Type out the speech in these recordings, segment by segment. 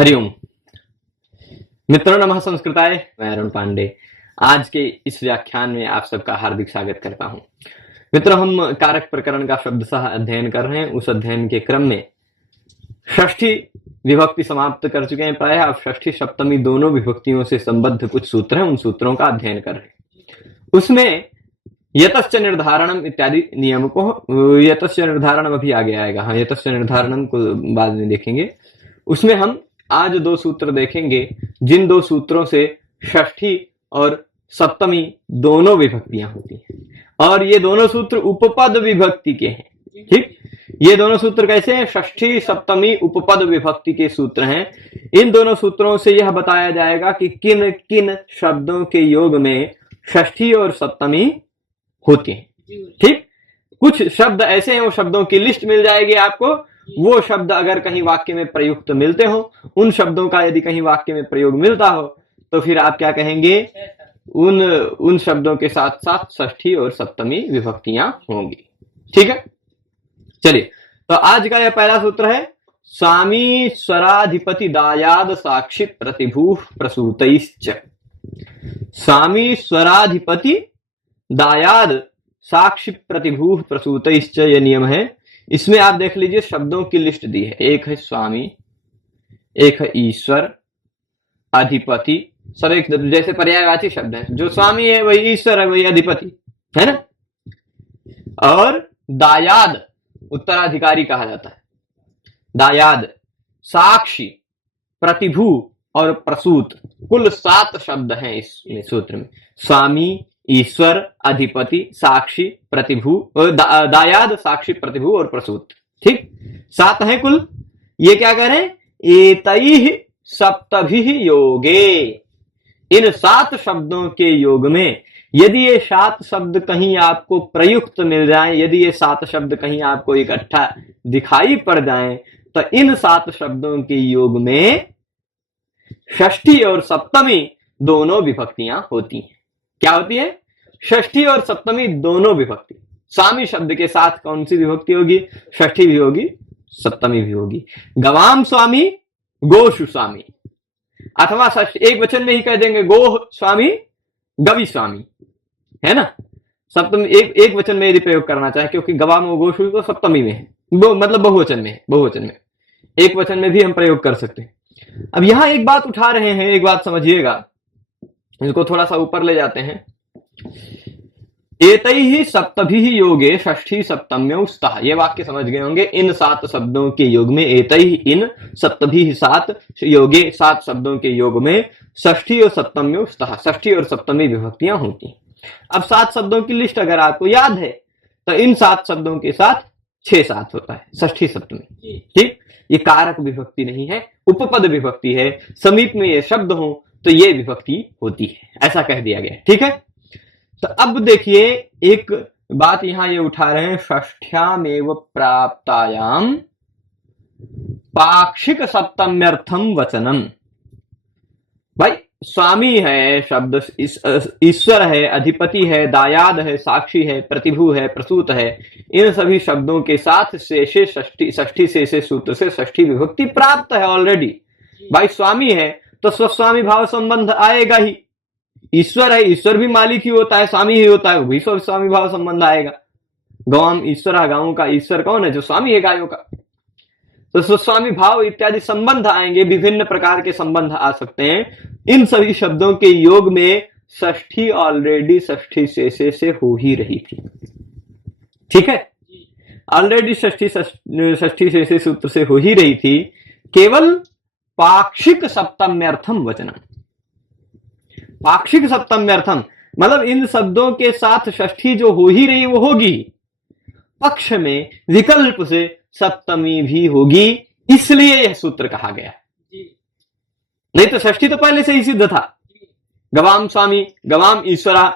हरिओम। मित्रों नमः संस्कृताय, मैं अरुण पांडे। आज के इस व्याख्यान में आप सबका हार्दिक स्वागत करता हूं। मित्रों, हम कारक प्रकरण का शब्दशः अध्ययन कर रहे हैं। उस अध्ययन के क्रम में षष्ठी विभक्ति समाप्त कर चुके हैं। प्रायः अब षष्ठी सप्तमी दोनों विभक्तियों से संबद्ध कुछ सूत्र हैं, उन सूत्रों का अध्ययन कर रहे हैं। उसमें यतश्च निर्धारणम इत्यादि नियम को, यतश्च निर्धारणम अभी आगे आएगा, हाँ यतश्च निर्धारणम को बाद में देखेंगे। उसमें हम आज दो सूत्र देखेंगे, जिन दो सूत्रों से षष्ठी और सप्तमी दोनों विभक्तियां होती हैं, और ये दोनों सूत्र उपपद विभक्ति के हैं। ठीक, ये दोनों सूत्र कैसे हैं? षष्ठी सप्तमी उपपद विभक्ति के सूत्र हैं। इन दोनों सूत्रों से यह बताया जाएगा कि किन किन शब्दों के योग में षष्ठी और सप्तमी होती हैं। ठीक, कुछ शब्द ऐसे हैं, वो शब्दों की लिस्ट मिल जाएगी आपको। वो शब्द अगर कहीं वाक्य में प्रयुक्त मिलते हो, उन शब्दों का यदि कहीं वाक्य में प्रयोग मिलता हो, तो फिर आप क्या कहेंगे? उन शब्दों के साथ साथ षष्ठी और सप्तमी विभक्तियां होंगी। ठीक है, चलिए। तो आज का यह पहला सूत्र है, स्वामी स्वराधिपति दायाद साक्षी प्रतिभू प्रसूतैश्च। स्वामी स्वराधिपति दायाद साक्षी प्रतिभू प्रसूतैश्च, यह नियम है। इसमें आप देख लीजिए, शब्दों की लिस्ट दी है। एक है स्वामी, एक है ईश्वर, अधिपति, सब एक जैसे पर्यायवाची शब्द हैं। जो स्वामी है वही ईश्वर है, वही अधिपति है ना। और दायाद उत्तराधिकारी कहा जाता है। दायाद, साक्षी, प्रतिभू और प्रसूत, कुल 7 शब्द हैं इस सूत्र में। स्वामी, ईश्वर, अधिपति, साक्षी, प्रतिभू, दायाद, साक्षी, प्रतिभू और प्रसूत। ठीक, 7 हैं कुल। ये क्या कह रहे हैं? एतैः सप्तभिः योगे। इन 7 शब्दों के योग में यदि ये 7 शब्द कहीं आपको प्रयुक्त मिल जाएं, यदि ये 7 शब्द कहीं आपको इकट्ठा दिखाई पड़ जाएं, तो इन 7 शब्दों के योग में षष्ठी और सप्तमी दोनों विभक्तियां होती हैं। क्या होती है? षष्ठी और सप्तमी दोनों विभक्ति। स्वामी शब्द के साथ कौन सी विभक्ति होगी? षष्ठी भी होगी, सप्तमी भी होगी। गवाम स्वामी, गोषु स्वामी, अथवा एक वचन में ही कह देंगे गोह स्वामी, गवि स्वामी, है ना। सप्तमी एक वचन में यदि प्रयोग करना चाहे, क्योंकि गवाम और गोषु तो सप्तमी में है, मतलब बहुवचन में है। बहुवचन में एक वचन में भी हम प्रयोग कर सकते हैं। अब यहां एक बात उठा रहे हैं, एक बात समझिएगा, इसको थोड़ा सा ऊपर ले जाते हैं। एतैः सप्तभिः योगे षष्ठी सप्तम्यौ स्तः। ये वाक्य समझ गए होंगे। इन 7 शब्दों के योग में, एतैः इन सप्तभिः 7 योगे, 7 शब्दों के योग में षष्ठी और सप्तम्यौ स्तः, षष्ठी और सप्तमी विभक्तियां होती हैं। अब 7 शब्दों की लिस्ट अगर आपको याद है, तो इन 7 शब्दों के साथ 6-7 होता है, षष्ठी सप्तमी। ठीक, ये कारक विभक्ति नहीं है, उपपद विभक्ति है। समीप में ये शब्द हो तो ये विभक्ति होती है, ऐसा कह दिया गया। ठीक है, तो अब देखिए एक बात यहां ये उठा रहे हैं, षष्ठ्यामेव प्राप्तायाम पाक्षिक सप्तम्यर्थम वचनम। भाई, स्वामी है शब्द, ईश्वर है, अधिपति है, दायाद है, साक्षी है, प्रतिभू है, प्रसूत है, इन सभी शब्दों के साथ शेषे षष्ठी शेषे सूत्र से षष्ठी विभक्ति प्राप्त है ऑलरेडी। भाई, स्वामी है तो स्वस्वामी भाव संबंध आएगा ही। ईश्वर है, ईश्वर भी मालिक ही होता है, स्वामी ही होता है, वो भी स्वस्वामी भाव संबंध आएगा। गवाम ईश्वर, गांवों का ईश्वर कौन है? जो स्वामी है गायों का। तो स्वस्वामी भाव इत्यादि संबंध आएंगे, विभिन्न प्रकार के संबंध आ सकते हैं। इन सभी शब्दों के योग में षष्ठी ऑलरेडी षष्ठी शेषे से हो ही रही थी। ठीक है, ऑलरेडी षष्ठी शेषे सूत्र से हो ही रही थी। केवल पाक्षिक सप्तम्यर्थम वचनम। पाक्षिक सप्तम्यर्थम मतलब इन शब्दों के साथ षष्ठी जो हो ही रही वो होगी, पक्ष में विकल्प से सप्तमी भी होगी, इसलिए यह सूत्र कहा गया। नहीं तो षष्ठी तो पहले से ही सिद्ध था। गवाम स्वामी, गवाम ईश्वरा,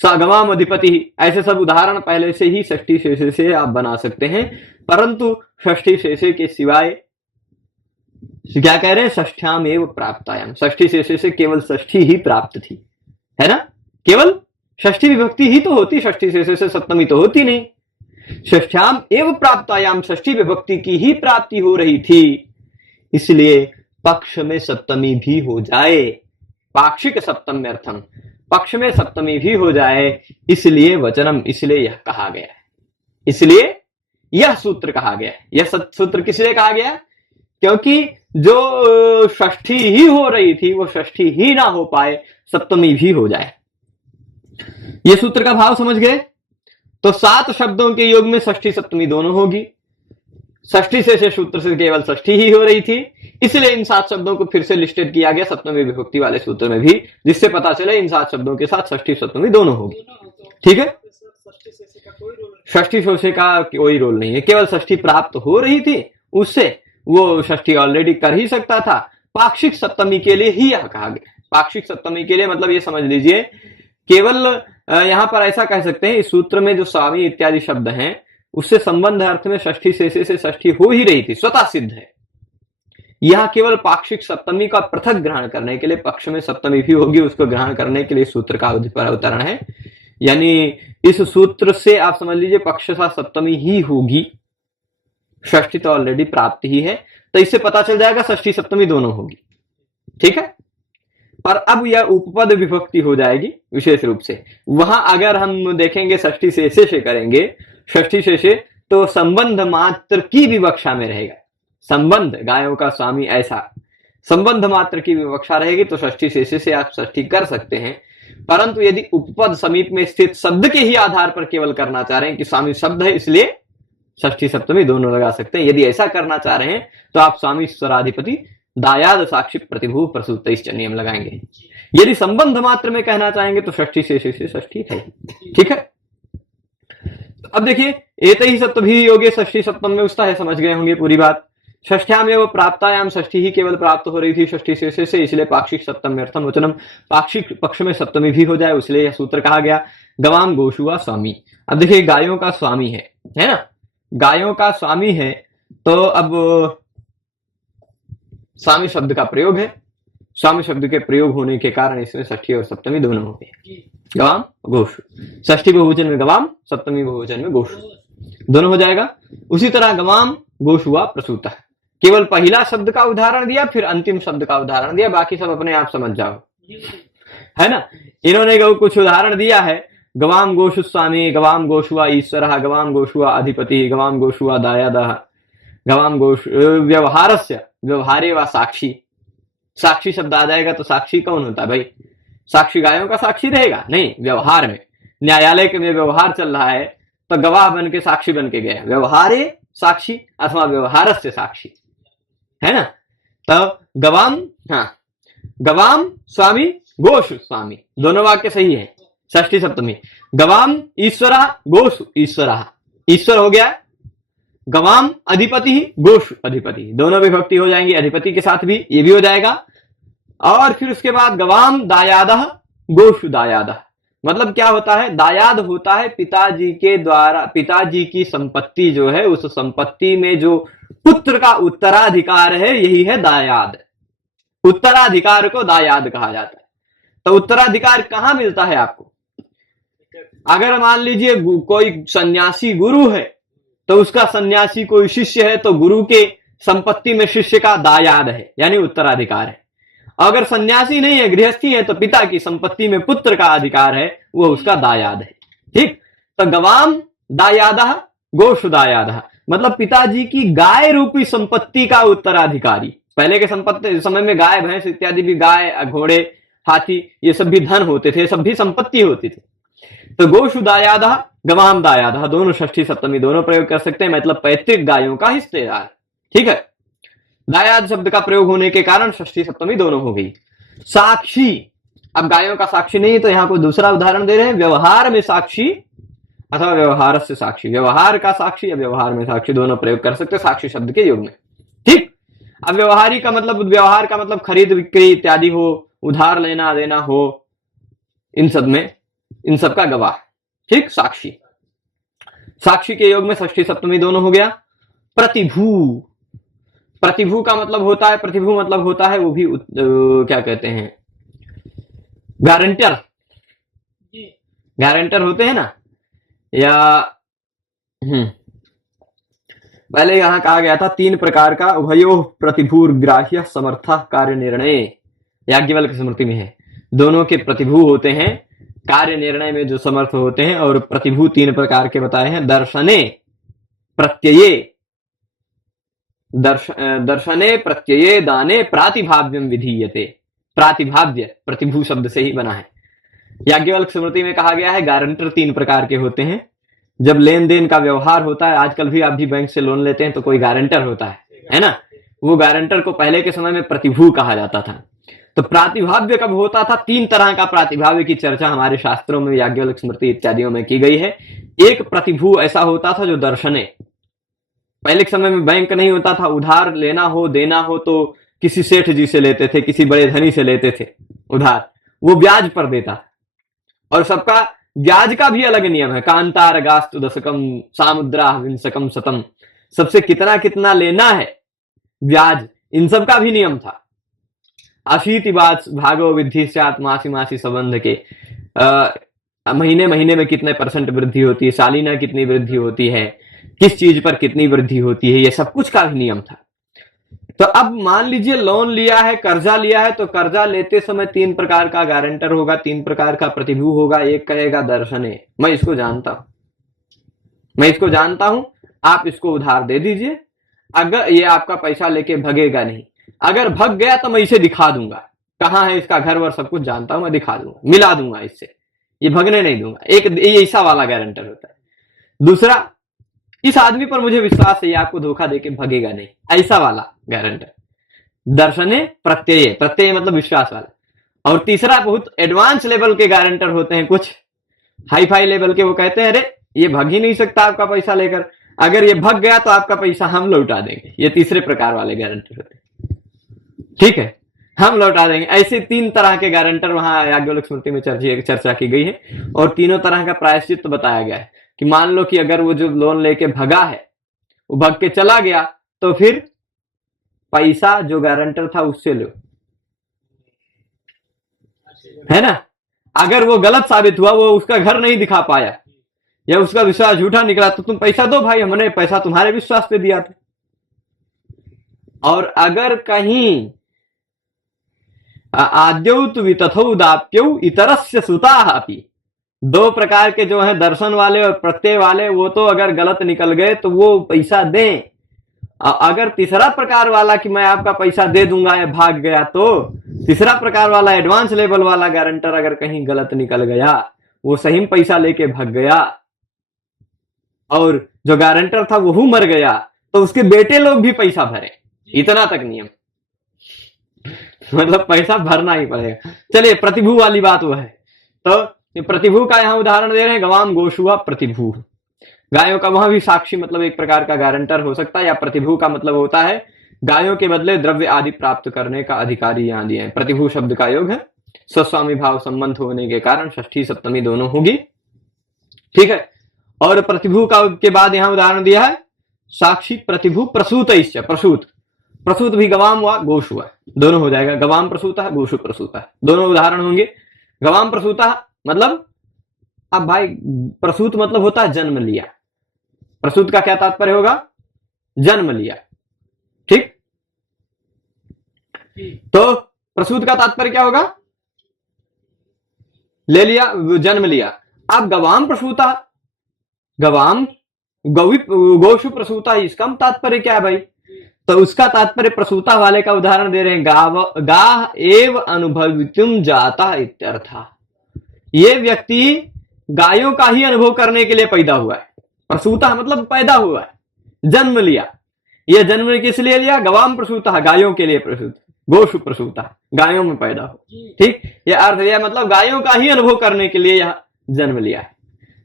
गवाम अधिपति, ऐसे सब उदाहरण पहले से ही षष्ठी शेषे से आप बना सकते हैं। परंतु षष्ठी शेषे के सिवाय क्या कह रहे हैं? षष्ठ्यामेव प्राप्तायाम। षष्ठी शेषे से केवल षष्ठी ही प्राप्त थी, है ना। केवल षष्ठी विभक्ति ही तो होती, षष्ठी शेषे से सप्तमी तो होती नहीं। षष्ठ्याम एव प्राप्तायाम, षष्ठी विभक्ति की ही प्राप्ति हो रही थी। इसलिए पक्ष में सप्तमी भी हो जाए, पाक्षिक सप्तम्य अर्थम, पक्ष में सप्तमी भी हो जाए, इसलिए वचनम, इसलिए यह कहा गया है, इसलिए यह सूत्र कहा गया है। यह सूत्र किसलिए कहा गया? क्योंकि जो षष्ठी ही हो रही थी वो षष्ठी ही ना हो पाए, सप्तमी भी हो जाए। ये सूत्र का भाव समझ गए? तो 7 शब्दों के योग में षष्ठी सप्तमी दोनों होगी। षष्ठी से सूत्र से केवल षष्ठी ही हो रही थी, इसलिए इन 7 शब्दों को फिर से लिस्टेड किया गया सप्तमी विभक्ति वाले सूत्र में भी, जिससे पता चले इन 7 शब्दों के साथ षष्ठी सप्तमी दोनों होगी। ठीक है, षष्ठी शेषे का कोई रोल नहीं है, केवल षष्ठी प्राप्त हो रही थी, उससे वो षष्ठी ऑलरेडी कर ही सकता था। पाक्षिक सप्तमी के लिए ही यह कहा गया। पाक्षिक सप्तमी के लिए मतलब ये समझ लीजिए, केवल यहां पर ऐसा कह सकते हैं, इस सूत्र में जो स्वामी इत्यादि शब्द हैं उससे संबंध अर्थ में षष्ठी से षष्ठी हो ही रही थी, स्वतः सिद्ध है। यह केवल पाक्षिक सप्तमी का पृथक ग्रहण करने के लिए, पक्ष में सप्तमी भी होगी उसको ग्रहण करने के लिए सूत्र का अवतरण है। यानी इस सूत्र से आप समझ लीजिए पक्ष सा सप्तमी ही होगी, षष्ठी तो ऑलरेडी प्राप्त ही है, तो इससे पता चल जाएगा षष्ठी सप्तमी दोनों होगी। ठीक है, पर अब यह उपपद विभक्ति हो जाएगी विशेष रूप से। वहां अगर हम देखेंगे षष्ठी से करेंगे, षष्ठी से तो संबंध मात्र की विवक्षा में रहेगा। संबंध, गायों का स्वामी, ऐसा संबंध मात्र की विवक्षा रहेगी, तो षष्ठी से आप षष्ठी कर सकते हैं। परंतु यदि उपपद समीप में स्थित शब्द के ही आधार पर केवल करना चाह रहे हैं कि स्वामी शब्द है इसलिए षष्ठी सप्तमी दोनों लगा सकते हैं, यदि ऐसा करना चाह रहे हैं तो आप स्वामी स्वराधिपति दायाद साक्षी प्रतिभू प्रसूत नियम लगाएंगे। यदि संबंध मात्र में कहना चाहेंगे तो षष्ठी से षष्ठी है। ठीक है, अब देखिए, एत ही सप्तभी योगे षष्ठी सप्तम में उसका है, समझ गए होंगे पूरी बात। षष्ठ्याम एवं प्राप्तायाम, षष्ठी ही केवल प्राप्त हो रही थी षष्ठी से, इसलिए पाक्षिक सप्तम अर्थम वचनम, पाक्षिक पक्ष में सप्तमी भी हो जाए, इसलिए यह सूत्र कहा गया। गवाम गोशुआ स्वामी, अब देखिए गायों का स्वामी है ना, गायों का स्वामी है, तो अब स्वामी शब्द का प्रयोग है, स्वामी शब्द के प्रयोग होने के कारण इसमें षष्ठी और सप्तमी दोनों हो गए। गवाम गोशु, षष्ठी बहुवचन में गवाम, सप्तमी बहुवचन में गोशु, दोनों हो जाएगा। उसी तरह गवाम गोशुआ प्रसूता, केवल पहला शब्द का उदाहरण दिया, फिर अंतिम शब्द का उदाहरण दिया, बाकी सब अपने आप समझ जाओ, है ना। इन्होंने कुछ उदाहरण दिया है, गवाम गोशु स्वामी, गवाम गोशुआ ईश्वर, गवाम गोशुआ अधिपति, गवाम गोशुआ दायादः, गवाम गोशु व्यवहारस्य, व्यवहारे व साक्षी, साक्षी शब्द आ जाएगा तो साक्षी कौन होता है भाई? साक्षी गायों का साक्षी रहेगा? नहीं, व्यवहार में, न्यायालय के में व्यवहार चल रहा है तो गवाह बन के साक्षी बन के गया, व्यवहारे साक्षी अथवा व्यवहारस्य साक्षी, है ना। तो गवाम, हाँ, गवाम स्वामी गोशु स्वामी, दोनों वाक्य सही है, षष्ठी सप्तमी। गवाम ईश्वरा गोशु ईश्वरा, ईश्वर हो गया। गवाम अधिपति ही गोशु अधिपति, दोनों विभक्ति हो जाएंगी, अधिपति के साथ भी, ये भी हो जाएगा। और फिर उसके बाद गवाम दायादः गोशु दायादः, मतलब क्या होता है? दायाद होता है पिताजी के द्वारा, पिताजी की संपत्ति जो है उस संपत्ति में जो पुत्र का उत्तराधिकार है यही है दायाद। उत्तराधिकार को दायाद कहा जाता है। तो उत्तराधिकार कहां मिलता है आपको? अगर मान लीजिए कोई सन्यासी गुरु है तो उसका सन्यासी कोई शिष्य है तो गुरु के संपत्ति में शिष्य का दायाद है, यानी उत्तराधिकार है। अगर सन्यासी नहीं है, गृहस्थी है, तो पिता की संपत्ति में पुत्र का अधिकार है, वो उसका दायाद है। ठीक, तो गवाम दायादः गोशु दायादः, मतलब पिताजी की गाय रूपी संपत्ति का उत्तराधिकारी। पहले के संपत्ति समय में गाय भैंस इत्यादि भी, गाय घोड़े हाथी ये सब भी धन होते थे, सब भी संपत्ति होती थी। तो गोशु दायादः गवाम दायादः, दोनों षष्ठी सप्तमी दोनों प्रयोग कर सकते हैं, मतलब पैतृक गायों का हिस्सेदार। ठीक है, दायाद शब्द का प्रयोग होने के कारण षष्ठी सप्तमी दोनों हो गई। साक्षी, अब गायों का साक्षी नहीं तो यहां कोई दूसरा उदाहरण दे रहे हैं, व्यवहार में साक्षी अथवा व्यवहार से साक्षी, व्यवहार का साक्षी या व्यवहार में साक्षी दोनों प्रयोग कर सकते साक्षी शब्द के योग में। ठीक, अब व्यवहारी का मतलब, व्यवहार का मतलब खरीद बिक्री इत्यादि हो, उधार लेना देना हो, इन सब में, इन सब का गवाह। ठीक, साक्षी, साक्षी के योग में षष्ठी सप्तमी दोनों हो गया। प्रतिभू, प्रतिभू का मतलब होता है, प्रतिभू मतलब होता है वो भी क्या कहते हैं, गारंटर, गारंटर होते हैं ना, या पहले यहां कहा गया था 3 प्रकार का उभयो प्रतिभूर्ग्राह्य समर्थ कार्य निर्णय, याज्ञवल्क्य स्मृति में है। दोनों के प्रतिभू होते हैं, कार्य निर्णय में जो समर्थ होते हैं, और प्रतिभू 3 प्रकार के बताए हैं। दर्शने प्रत्यये, दर्शने प्रत्यये दाने प्रातिभाव्यम विधीयते। प्रातिभाव्य प्रतिभू शब्द से ही बना है। याज्ञवल्क्य स्मृति में कहा गया है गारंटर 3 प्रकार के होते हैं। जब लेन देन का व्यवहार होता है, आजकल भी आप भी बैंक से लोन लेते हैं तो कोई गारंटर होता है ना। वो गारंटर को पहले के समय में प्रतिभू कहा जाता था। तो प्रातिभाव्य कब होता था? 3 तरह का प्रातिभाव्य की चर्चा हमारे शास्त्रों में, याज्ञवल्क्य स्मृति इत्यादियों में की गई है। एक प्रतिभू ऐसा होता था जो दर्शने, पहले के समय में बैंक नहीं होता था, उधार लेना हो देना हो तो किसी सेठ जी से लेते थे, किसी बड़े धनी से लेते थे उधार, वो ब्याज पर देता था। और सबका ब्याज का भी अलग नियम है। कांतार गास्तु दशकम सामुद्रा विंसकम शतम, सबसे कितना कितना लेना है ब्याज, इन सब का भी नियम था। अशीति भागो विधि स्यात् मासी मासी संबंध के, महीने महीने में कितने % वृद्धि होती है, सालीना कितनी वृद्धि होती है, किस चीज पर कितनी वृद्धि होती है, ये सब कुछ का भी नियम था। तो अब मान लीजिए लोन लिया है, कर्जा लिया है, तो कर्जा लेते समय 3 प्रकार का गारंटर होगा, 3 प्रकार का प्रतिभू होगा। एक कहेगा दर्शने, मैं इसको जानता हूं, आप इसको उधार दे दीजिए, अगर ये आपका पैसा लेके भगेगा नहीं, अगर भग गया तो मैं इसे दिखा दूंगा, कहां है इसका घर वर सब कुछ जानता हूं, मैं दिखा दूंगा, मिला दूंगा इससे, ये भगने नहीं दूंगा। एक ये ऐसा वाला गारंटर होता है। दूसरा, इस आदमी पर मुझे विश्वास है, ये आपको धोखा देके भगेगा नहीं, ऐसा वाला गारंटर। दर्शने प्रत्यय, प्रत्यय मतलब विश्वास वाला। और तीसरा, बहुत एडवांस लेवल के गारंटर होते हैं, कुछ हाई फाई लेवल के, वो कहते हैं अरे ये भग ही नहीं सकता आपका पैसा लेकर, अगर ये भग गया तो आपका पैसा हम लौटा देंगे। ये तीसरे प्रकार वाले गारंटर होते हैं, ठीक है, हम लौटा देंगे। ऐसे 3 तरह के गारंटर वहां याज्ञवल्क्य स्मृति में चर्चा की गई है। और तीनों तरह का प्रायश्चित बताया गया है कि मान लो कि अगर वो जो लोन लेके भगा है, वो भग के चला गया, तो फिर पैसा जो गारंटर था उससे लो, है ना। अगर वो गलत साबित हुआ, वो उसका घर नहीं दिखा पाया या उसका विश्वास झूठा निकला, तो तुम पैसा दो भाई, हमने पैसा तुम्हारे विश्वास पे दिया था। और अगर कहीं आद्यौ तु वितथौ दाप्यौ इतरस्य सुतापि, 2 प्रकार के जो है दर्शन वाले और प्रत्यय वाले, वो तो अगर गलत निकल गए तो वो पैसा दें। अगर तीसरा प्रकार वाला कि मैं आपका पैसा दे दूंगा या भाग गया, तो तीसरा प्रकार वाला एडवांस लेवल वाला गारंटर अगर कहीं गलत निकल गया, वो सही में पैसा लेके भाग गया और जो गारंटर था वो मर गया, तो उसके बेटे लोग भी पैसा भरे। इतना तक नियम, मतलब पैसा भरना ही पड़ेगा। चलिए, प्रतिभू वाली बात वो है। तो प्रतिभू का यहां उदाहरण दे रहे हैं, गवाम गोशुआ प्रतिभू, गायों का, वहां भी साक्षी मतलब एक प्रकार का गारंटर हो सकता है, या प्रतिभू का मतलब होता है गायों के बदले द्रव्य आदि प्राप्त करने का अधिकारी यहां दिए हैं। प्रतिभू शब्द का योग है स्वस्वामी भाव संबंध होने के कारण षष्ठी सप्तमी दोनों होगी, ठीक है। और प्रतिभू का के बाद यहां उदाहरण दिया है साक्षी प्रतिभू प्रसूत, प्रसूत भी गवाम हुआ गोश हुआ, दोनों हो जाएगा। गवाम प्रसूता है, गोशु प्रसूता है, दोनों उदाहरण होंगे। गवाम प्रसूता मतलब, अब भाई प्रसूत मतलब होता है जन्म लिया, प्रसूत का क्या तात्पर्य होगा? जन्म लिया, ठीक। तो प्रसूत का तात्पर्य क्या होगा? ले लिया, जन्म लिया। अब गवाम प्रसूता, गवाम गोशु प्रसूता, इसका तात्पर्य क्या है भाई? तो उसका तात्पर्य प्रसूता वाले का उदाहरण दे रहे हैं, गाह एव अनुभवितुम जाता इत्यर्था, ये व्यक्ति गायों का ही अनुभव करने के लिए पैदा हुआ है। प्रसूता मतलब पैदा हुआ है, जन्म लिया। यह जन्म किस लिए लिया? गवाम प्रसूता, गायों के लिए प्रसूत, गोशु प्रसूता, गायों में पैदा हो, ठीक। यह अर्थ यह मतलब गायों का ही अनुभव करने के लिए यह जन्म लिया है,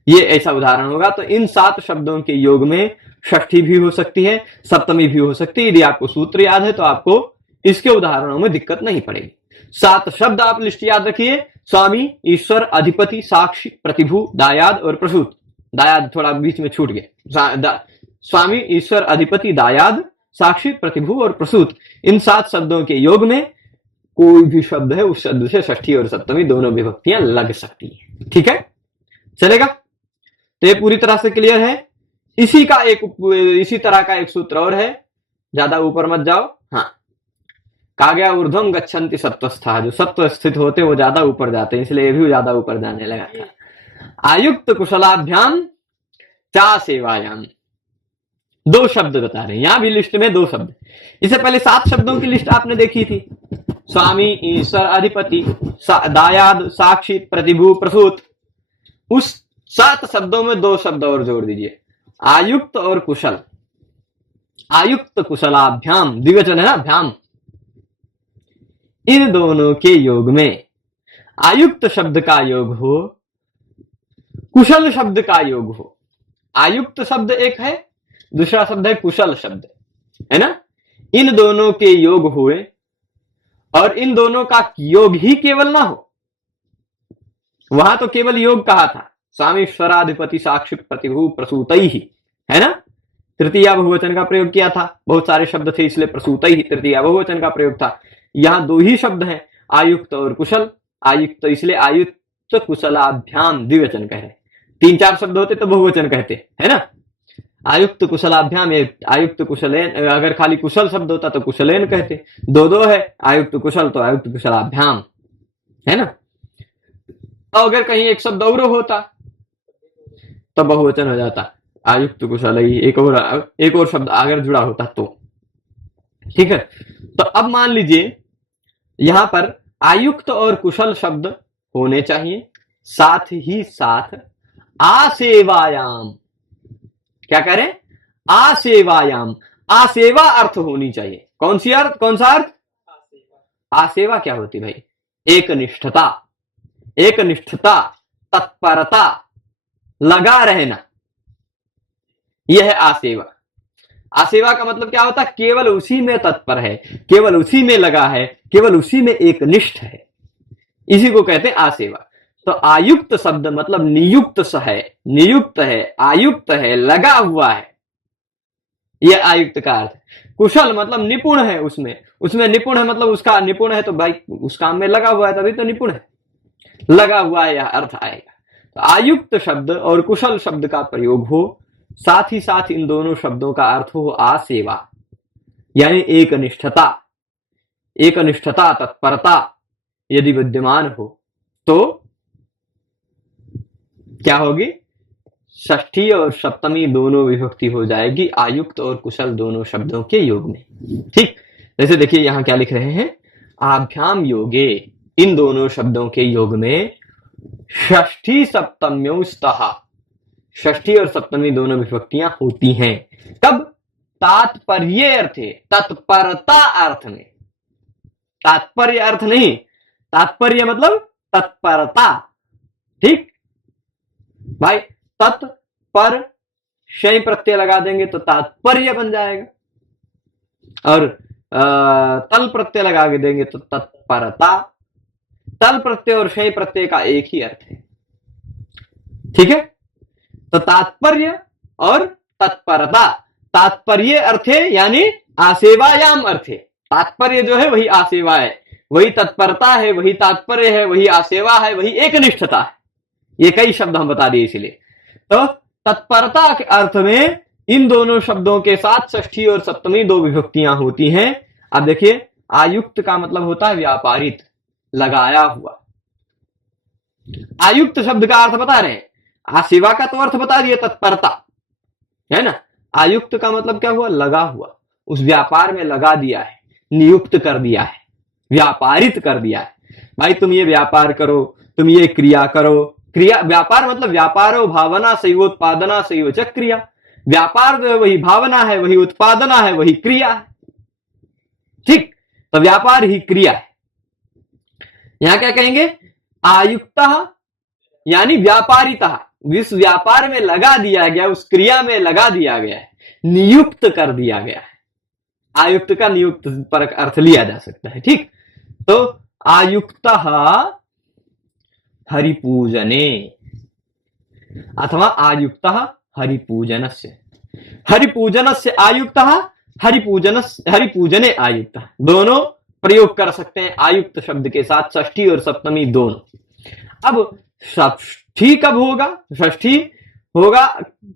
ये ऐसा उदाहरण होगा। तो इन 7 शब्दों के योग में षष्ठी भी हो सकती है, सप्तमी भी हो सकती है। यदि आपको सूत्र याद है तो आपको इसके उदाहरणों में दिक्कत नहीं पड़ेगी। 7 शब्द आप लिस्ट याद रखिए, स्वामी, ईश्वर, अधिपति, साक्षी, प्रतिभू, दायाद और प्रसूत। दायाद थोड़ा बीच में छूट गया। स्वामी, ईश्वर, अधिपति, दायाद, साक्षी, प्रतिभू और प्रसूत, इन 7 शब्दों के योग में कोई भी शब्द है उस शब्द से षष्ठी और सप्तमी दोनों विभक्तियां लग सकती है, ठीक है, चलेगा। तो ये पूरी तरह से क्लियर है। इसी तरह का एक सूत्र और है, ज्यादा ऊपर मत जाओ। हाँ, कहा गया ऊर्ध्वम गच्छन्ति सत्वस्था, जो सत्व स्थित होते वो ज्यादा ऊपर जाते हैं, इसलिए ये भी ज्यादा ऊपर जाने लगा था। आयुक्त कुशलाभ्याम चा सेवायाम, 2 शब्द बता रहे हैं यहां भी लिस्ट में, 2 शब्द। इससे पहले 7 शब्दों की लिस्ट आपने देखी थी, स्वामी, ईश्वर, अधिपति, दायाद, साक्षी, प्रतिभू, प्रसूत। उस 7 शब्दों में 2 शब्द और जोड़ दीजिए, आयुक्त और कुशल। आयुक्त कुशलाभ्याम, द्विवचन है ना, भ्याम। इन दोनों के योग में आयुक्त शब्द का योग हो, कुशल शब्द का योग हो। आयुक्त शब्द एक है, दूसरा शब्द है कुशल शब्द, है ना। इन दोनों के योग हुए और इन दोनों का योग ही केवल ना हो, वहां तो केवल योग कहा था, स्वामीश्वराधिपति साक्षी प्रतिभू प्रसूतई ही, है ना। तृतीया बहुवचन का प्रयोग किया था, बहुत सारे शब्द थे इसलिए प्रसूतई ही तृतीया बहुवचन का प्रयोग था। यहां 2 ही शब्द हैं, आयुक्त और कुशल। आयुक्त इसलिए आयुक्त कुशलाभ्याम द्विवचन कह रहे, 3-4 शब्द होते तो बहुवचन कहते, है ना। आयुक्त कुशलाभ्याम, आयुक्त कुशलेन, अगर खाली कुशल शब्द होता तो कुशलेन कहते। 2 है, आयुक्त कुशल तो आयुक्त कुशलाभ्याम, है ना। और अगर कहीं एक शब्द और होता तो बहुवचन हो जाता, आयुक्त कुशल, एक और शब्द अगर जुड़ा होता तो, ठीक है। तो अब मान लीजिए यहां पर आयुक्त और कुशल शब्द होने चाहिए, साथ ही साथ आसेवायाम, क्या करें, आसेवायाम, आसेवा अर्थ होनी चाहिए। कौन सा अर्थ? आसेवा क्या होती भाई? एकनिष्ठता, एकनिष्ठता, तत्परता, लगा रहना, यह है आसेवा। आसेवा का मतलब क्या होता है? केवल उसी में तत्पर है, केवल उसी में लगा है, केवल उसी में एकनिष्ठ है, इसी को कहते हैं आसेवा। तो आयुक्त शब्द मतलब नियुक्त है, नियुक्त है, आयुक्त है, लगा हुआ है, यह आयुक्त का अर्थ है। कुशल मतलब निपुण है, उसमें निपुण है, मतलब उसका निपुण है तो भाई उस काम में लगा हुआ है, तभी तो निपुण है, लगा हुआ है, यह अर्थ आएगा। तो आयुक्त शब्द और कुशल शब्द का प्रयोग हो, साथ ही साथ इन दोनों शब्दों का अर्थ हो आसेवा, यानी एकनिष्ठता, एकनिष्ठता, तत्परता यदि विद्यमान हो तो क्या होगी? षष्ठी और सप्तमी दोनों विभक्ति हो जाएगी आयुक्त और कुशल दोनों शब्दों के योग में। ठीक, जैसे देखिए यहां क्या लिख रहे हैं, आभ्याम योगे, इन दोनों शब्दों के योग में षष्ठी सप्तम्योस्तः, षष्ठी और सप्तमी दोनों विभक्तियां होती हैं। कब? तात्पर्य अर्थे, तत्परता अर्थ में, तात्पर्य अर्थ नहीं, तात्पर्य मतलब तत्परता। ठीक भाई, तत् पर शय प्रत्यय लगा देंगे तो तात्पर्य बन जाएगा, और तल प्रत्यय लगा के देंगे तो तत्परता। तल प्रत्यय और शय प्रत्यय का एक ही अर्थ है, ठीक है। तो तात्पर्य और तत्परता, तात्पर्य अर्थे यानी आसेवायाम अर्थे, तात्पर्य जो है वही आसेवा है, वही तत्परता है, वही तात्पर्य है, वही आसेवा है, वही एकनिष्ठता है। ये कई शब्द हम बता दिए इसलिए। तो तत्परता के अर्थ में इन दोनों शब्दों के साथ षष्ठी और सप्तमी दो विभक्तियां होती हैं। अब देखिए, आयुक्त का मतलब होता है व्यापारित, लगाया हुआ। आयुक्त शब्द का अर्थ बता रहे हैं, आसेवा का तो अर्थ बता दिए तत्परता, है ना। आयुक्त का मतलब क्या हुआ? लगा हुआ, उस व्यापार में लगा दिया है, नियुक्त कर दिया है, व्यापारित कर दिया है। भाई तुम ये व्यापार करो, तुम ये क्रिया करो। क्रिया, व्यापार मतलब व्यापारो भावना संयोत्पादना संयोजक क्रिया। व्यापार जो है वही भावना है, वही उत्पादना है, वही क्रिया है। ठीक, तो व्यापार ही क्रिया है। यहां क्या कहेंगे? आयुक्तः यानी व्यापारितः, जिस व्यापार में लगा दिया गया, उस क्रिया में लगा दिया गया है, नियुक्त कर दिया गया है। आयुक्त का नियुक्त पर अर्थ लिया जा सकता है। ठीक, तो आयुक्तः हरिपूजने अथवा आयुक्तः हरिपूजनस्य, हरिपूजनस्य आयुक्तः, हरिपूजने आयुक्तः, दोनों प्रयोग कर सकते हैं आयुक्त शब्द के साथ, षष्ठी और सप्तमी दोनों। अब षष्ठी कब होगा? षष्ठी होगा,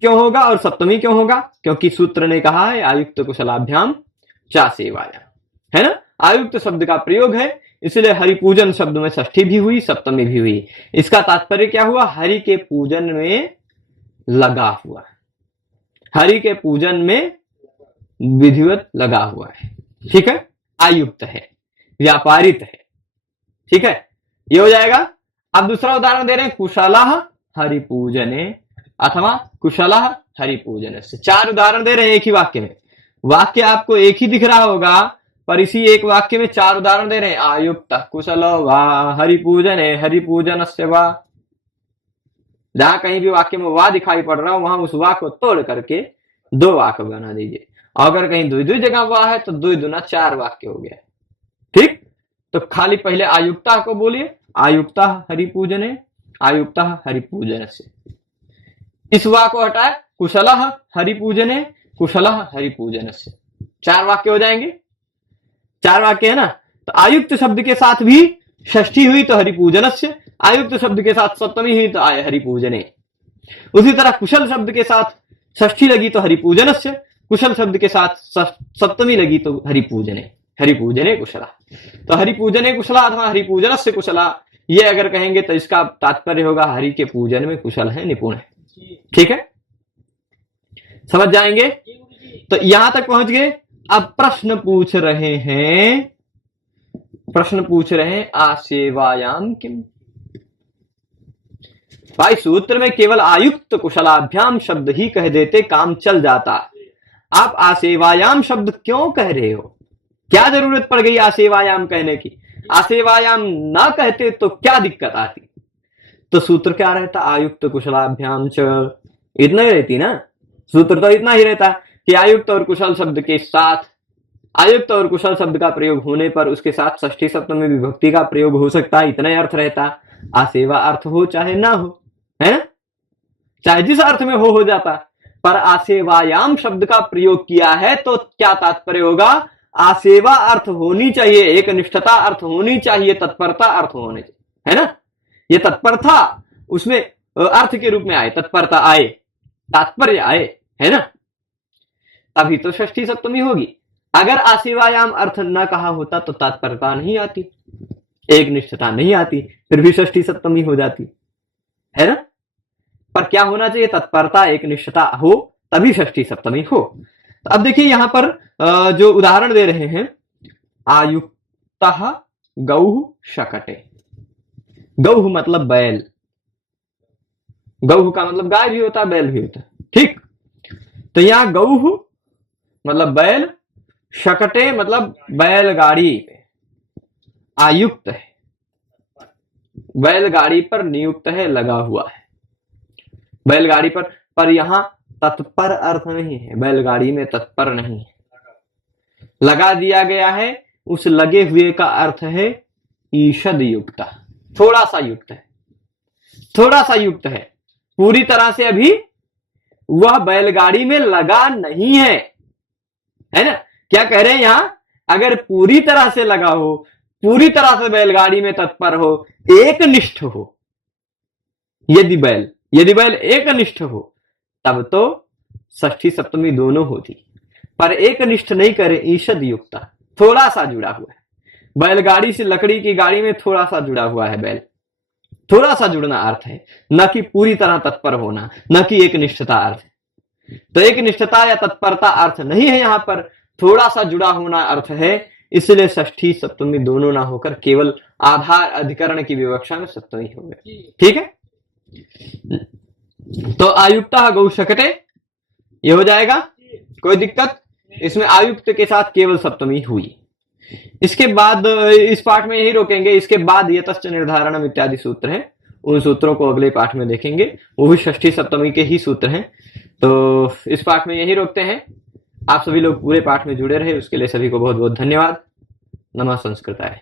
क्यों होगा और सप्तमी क्यों होगा? क्योंकि सूत्र ने कहा है आयुक्त कुशलाभ्याम चा सेवाया, है ना। आयुक्त शब्द का प्रयोग है, इसलिए हरिपूजन शब्द में षष्ठी भी हुई, सप्तमी भी हुई। इसका तात्पर्य क्या हुआ? हरि के पूजन में लगा हुआ, हरि के पूजन में विधिवत लगा हुआ है, ठीक है। आयुक्त है, व्यापारित है, ठीक है, ये हो जाएगा। अब दूसरा उदाहरण दे रहे हैं, कुशलः हरिपूजने अथवा कुशलः हरिपूजन से। 4 उदाहरण दे रहे हैं एक ही वाक्य में। वाक्य आपको एक ही दिख रहा होगा, पर इसी एक वाक्य में 4 उदाहरण दे रहे हैं। आयुक्त कुशलो वा हरिपूजने हरिपूजनस्य वा। जहां कहीं भी वाक्य में वा दिखाई पड़ रहा हो, वहां उस वा को तोड़ करके 2 वाक्य बना दीजिए। अगर कहीं 2 जगह वा है तो 2 दूना 4 वाक्य हो गया, ठीक। तो खाली पहले आयुक्ता को बोलिए, आयुक्ता हरिपूजने, आयुक्ता हरिपूजन से। इस वा को हटाए, कुशलः हरिपूजने, कुशलः हरिपूजन से। 4 वाक्य हो जाएंगे, 4 वाक्य है ना। तो आयुक्त शब्द के साथ भी षष्ठी हुई तो हरिपूजन से, आयुक्त शब्द के साथ सप्तमी हुई तो आय हरिपूजने। उसी तरह कुशल शब्द के साथ षष्ठी लगी तो हरिपूजन से, कुशल शब्द के साथ सप्तमी लगी तो हरिपूजने, हरिपूजने कुशला। तो हरिपूजने कुशला अथवा हरिपूजन से कुशला, ये अगर कहेंगे तो इसका तात्पर्य होगा हरि के पूजन में कुशल है, निपुण है, ठीक है। समझ जाएंगे। तो यहां तक पहुंच गए। अब प्रश्न पूछ रहे हैं, प्रश्न पूछ रहे हैं आसेवायाम किम। भाई सूत्र में केवल आयुक्त कुशलाभ्याम शब्द ही कह देते काम चल जाता, आप आसेवायाम शब्द क्यों कह रहे हो? क्या जरूरत पड़ गई आसेवायाम कहने की? आसेवायाम ना कहते तो क्या दिक्कत आती? तो सूत्र क्या रहता? आयुक्त कुशलाभ्याम च, इतना ही रहती ना। सूत्र तो इतना ही रहता कि आयुक्त और कुशल शब्द के साथ, आयुक्त और कुशल शब्द का प्रयोग होने पर उसके साथ षष्ठी सप्तमी विभक्ति का प्रयोग हो सकता है, इतना ही अर्थ रहता। आसेवा अर्थ हो चाहे ना हो, है, चाहे जिस अर्थ में हो जाता। पर आसेवायाम शब्द का प्रयोग किया है तो क्या तात्पर्य होगा? आसेवा अर्थ होनी चाहिए, एक निष्ठता अर्थ होनी चाहिए, तत्परता अर्थ होने चाहिए, है ना। ये तत्परता उसमें अर्थ के रूप में आए, तत्परता आए, तात्पर्य आए, है ना, तभी तो षष्ठी सप्तमी होगी। अगर आसेवायाम अर्थ न कहा होता तो तात्परता नहीं आती, एक निष्ठता नहीं आती, फिर भी षष्ठी सप्तमी हो जाती, है ना। पर क्या होना चाहिए? तत्परता एक निष्ठता हो तभी षष्ठी सप्तमी हो। तो अब देखिए यहां पर जो उदाहरण दे रहे हैं, आयुक्तः गौः शकटे। गौः मतलब बैल, गौः का मतलब गाय भी होता है, बैल भी होता है, ठीक। तो यहां गौः मतलब बैल, शकटे मतलब बैलगाड़ी पे आयुक्त है, बैलगाड़ी पर नियुक्त है, लगा हुआ है बैलगाड़ी पर यहां तत्पर अर्थ नहीं है, बैलगाड़ी में तत्पर नहीं है, लगा दिया गया है। उस लगे हुए का अर्थ है ईषद युक्त, थोड़ा सा युक्त है, थोड़ा सा युक्त है, पूरी तरह से अभी वह बैलगाड़ी में लगा नहीं है, है ना। क्या कह रहे हैं यहां? अगर पूरी तरह से लगा हो, पूरी तरह से बैलगाड़ी में तत्पर हो, एक निष्ठ हो, यदि बैल एक निष्ठ हो तब तो षष्ठी सप्तमी दोनों होती। पर एक निष्ठ नहीं करे, ईषद युक्ता, थोड़ा सा जुड़ा हुआ है बैलगाड़ी से, लकड़ी की गाड़ी में थोड़ा सा जुड़ा हुआ है बैल, थोड़ा सा जुड़ना अर्थ है, न कि पूरी तरह तत्पर होना, न कि एक निष्ठता अर्थ है। तो एक निष्ठता या तत्परता अर्थ नहीं है, यहां पर थोड़ा सा जुड़ा होना अर्थ है। इसलिए षष्ठी सप्तमी दोनों ना होकर केवल आधार अधिकरण की विवक्षा में सप्तमी हो गए, ठीक है। तो आयुक्ता गौ शकटे ये हो जाएगा, कोई दिक्कत? इसमें आयुक्त के साथ केवल सप्तमी हुई। इसके बाद इस पाठ में यही रोकेंगे, इसके बाद यतश्च निर्धारणम इत्यादि सूत्र हैं, उन सूत्रों को अगले पाठ में देखेंगे, वो भी षष्ठी सप्तमी के ही सूत्र हैं। तो इस पाठ में यही रोकते हैं। आप सभी लोग पूरे पाठ में जुड़े रहे, उसके लिए सभी को बहुत बहुत धन्यवाद। नमः संस्कृताय।